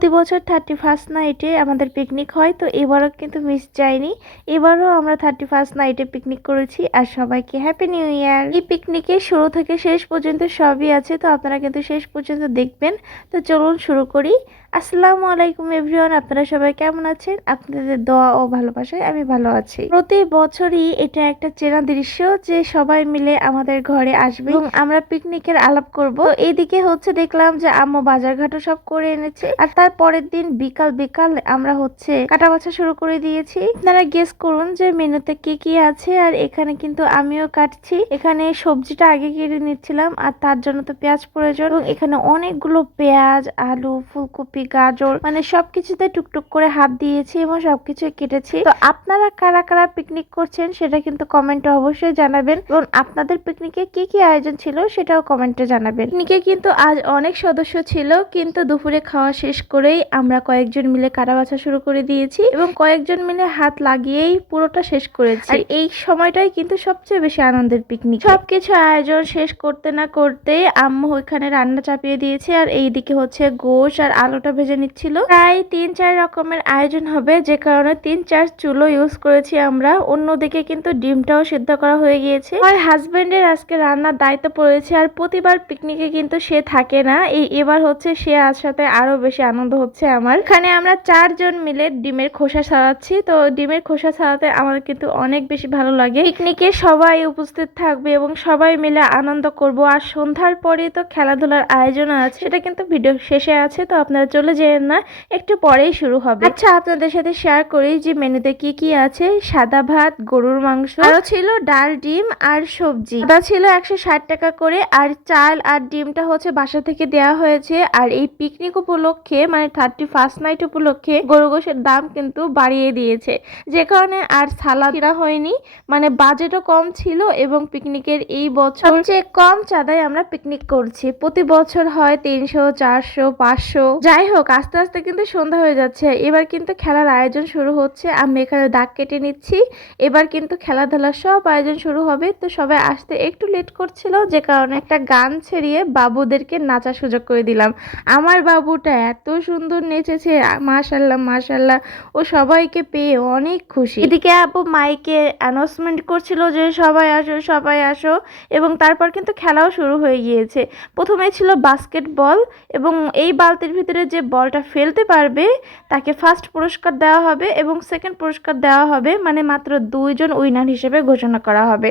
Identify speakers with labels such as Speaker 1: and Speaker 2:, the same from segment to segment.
Speaker 1: প্রতি বছর thirty first নাইটে আমাদের পিকনিক হয়, তো এবারও কিন্তু মিস যায়নি এবারও আমরা থার্টি ফার্স্ট নাইটে পিকনিক করেছি, আর সবাইকে হ্যাপি নিউ ইয়ার এই পিকনিকে শুরু থেকে শেষ পর্যন্ত সবই আছে, তো আপনারা কিন্তু শেষ পর্যন্ত দেখবেন। তো চলুন শুরু করি। আসসালামু আলাইকুম এভরিওয়ান আপনারা সবাই কেমন আছেন? আপনাদের দোয়া ও ভালোবাসায় আমি ভালো আছি। প্রতি বছরই এটা একটা চেনা দৃশ্য যে সবাই মিলে আমাদের ঘরে আসবে এবং আমরা পিকনিকের আলাপ করব। এইদিকে হচ্ছে দেখলাম যে আম্মু বাজার ঘাটও সব করে এনেছে, আর তার পরের দিন বিকাল বিকাল আমরা হচ্ছে কাটা বাছা শুরু করে দিয়েছি। আপনারা গেস করুন যে মেনুতে কি কি আছে আর এখানে কিন্তু আমিও কাটছি। এখানে সবজিটা আগে কেটে নিচ্ছিলাম আর তার জন্য তো পেঁয়াজ প্রয়োজন এবং এখানে অনেকগুলো পেঁয়াজ, আলু, ফুলকপি, গাজর মানে সবকিছুতে টুকটুক করে হাত দিয়েছি এবং সবকিছু কেটেছি। তো আপনারা কারা কারা পিকনিক করছেন সেটা কিন্তু কমেন্টে অবশ্যই জানাবেন এবং আপনাদের পিকনিকে কি কি আয়োজন ছিল সেটাও কমেন্টে জানাবেন। পিকনিকে কিন্তু আজ অনেক সদস্য ছিল, কিন্তু দুপুরে খাওয়া শেষ করেই আমরা কয়েকজন মিলে কাটা বাছা শুরু করে দিয়েছি এবং কয়েকজন মিলে হাত লাগিয়েই পুরোটা শেষ করেছি। আর এই সময়টাই কিন্তু সবচেয়ে বেশি আনন্দের পিকনিক সবকিছু আয়োজন শেষ করতে না করতে আম্মু ওইখানে রান্না চাপিয়ে দিয়েছে আর এইদিকে হচ্ছে গোশ আর আলুটা ভেজে নিচ্ছিল। প্রায় তিন চার রকমের আয়োজন হবে, যে কারণে তিন চার চুলো ইউজ করেছি আমরা। অন্যদিকে কিন্তু ডিমটাও সিদ্ধ করা হয়ে গিয়েছে। আমার হাজবেন্ডের আজকে রান্নার দায়িত্ব পড়েছে আর প্রতিবার পিকনিকে কিন্তু সে থাকে না। এই এবার হচ্ছে সে আজ সাথে আরও বেশি আনন্দ হচ্ছে আমার। এখানে আমরা চারজন মিলে ডিমের খোসা ছাড়াচ্ছি। তো ডিমের খোসা ছাড়াতে আমার কিন্তু অনেক বেশি ভালো লাগে। পিকনিকে সবাই উপস্থিত থাকবে এবং সবাই মিলে আনন্দ করব। আর সন্ধ্যার পরে তো খেলাধুলার আয়োজন আছে। সেটা কিন্তু ভিডিও শেষে আছে, তো আপনারা চলে যেন না। একটু পরেই শুরু হবে। আচ্ছা আপনাদের সাথে শেয়ার করি যে মেনুতে কি কি আছে। সাদা ভাত, গরুর মাংস ছিল ডাল, ডিম আর সবজি। ওটা ছিল একশো ষাট টাকা করে। আর চাল আর ডিমটা হচ্ছে বাসা থেকে দেওয়া হয়েছে। আর এই পিকনিক উপলক্ষে মানে থার্টি ফার্স্ট নাইট উপলক্ষে গরু গোশের দাম কিন্তু বাড়িয়ে দিয়েছে। যে কারণে আর সালাদ কিনা হয়নি। মানে বাজেটও কম ছিল এবং পিকনিকের এই বছর সবচেয়ে কম চাঁদায় আমরা পিকনিক করছি। প্রতি বছর হয় তিনশো, চারশো, পাঁচশো। যাই হোক, আস্তে আস্তে কিন্তু সন্ধ্যা হয়ে যাচ্ছে। এবার কিন্তু খেলার আয়োজন শুরু হচ্ছে। আমি এখানে দাগ কেটে নিচ্ছি। এবার কিন্তু খেলাধুলার সব আয়োজন শুরু হবে। তো সবাই আসতে একটু লেট করছিল, যে কারণে একটা গান ছেড়িয়ে বাবুদেরকে নাচার সুযোগ করে দিলাম। আমার বাবুটা এত সুন্দর নেচেছে মাশাল্লাহ মাশাল্লাহ। ও সবাইকে পেয়ে অনেক খুশি। এদিকে আপু মাইকে অ্যানাউন্সমেন্ট করছিল যে সবাই আসো সবাই আসো এবং তারপর কিন্তু খেলাও শুরু হয়ে গিয়েছে। প্রথমে ছিল বাস্কেটবল এবং এই বালতির ভিতরে যে বলটা ফেলতে পারবে তাকে ফার্স্ট পুরস্কার দেওয়া হবে এবং সেকেন্ড পুরস্কার দেওয়া হবে মানে মাত্র দুইজন উইনার হিসেবে ঘোষণা করা হবে।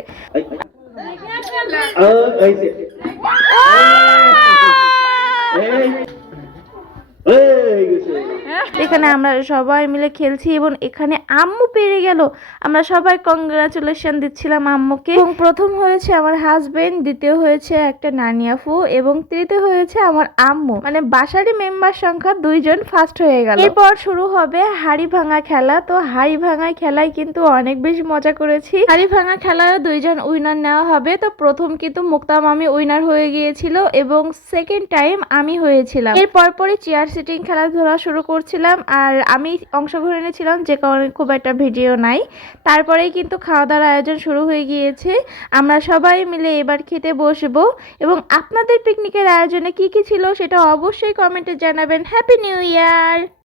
Speaker 1: এখানে আমরা সবাই মিলে খেলছি এবং এখানে আম্মু পেরে গেল। আমরা সবাই কংগ্রাচুলেশন দিচ্ছিলাম আম্মুকে। এবং প্রথম হয়েছে আমার হাজবেন্ড দ্বিতীয় হয়েছে একটা নানি আপু, এবং তৃতীয় হয়েছে আমার আম্মু। মানে বাসারই মেম্বার সংখ্যা দুইজন ফার্স্ট হয়ে গেল। এরপর শুরু হবে হাড়ি ভাঙা খেলা। তো হাড়ি ভাঙা খেলায় কিন্তু অনেক বেশি মজা করেছি। হাড়ি ভাঙা খেলায় দুইজন উইনার নেওয়া হবে। তো প্রথম কিন্তু মুক্তা মামি উইনার হয়ে গিয়েছিল এবং সেকেন্ড টাইম আমি হয়েছিলাম। এর পরপরই চেয়ার সিটিং খেলাধুলা শুরু করছিলাম। আর আমি অংশগ্রহণে ছিলাম, যে কারণে খুব একটা ভিডিও নাই। তারপরেই কিন্তু খাওয়া দাওয়ার আয়োজন শুরু হয়ে গিয়েছে। আমরা সবাই মিলে এবার খেতে বসবো। এবং আপনাদের পিকনিকের আয়োজনে কি কি ছিল সেটা অবশ্যই কমেন্টে জানাবেন। Happy new year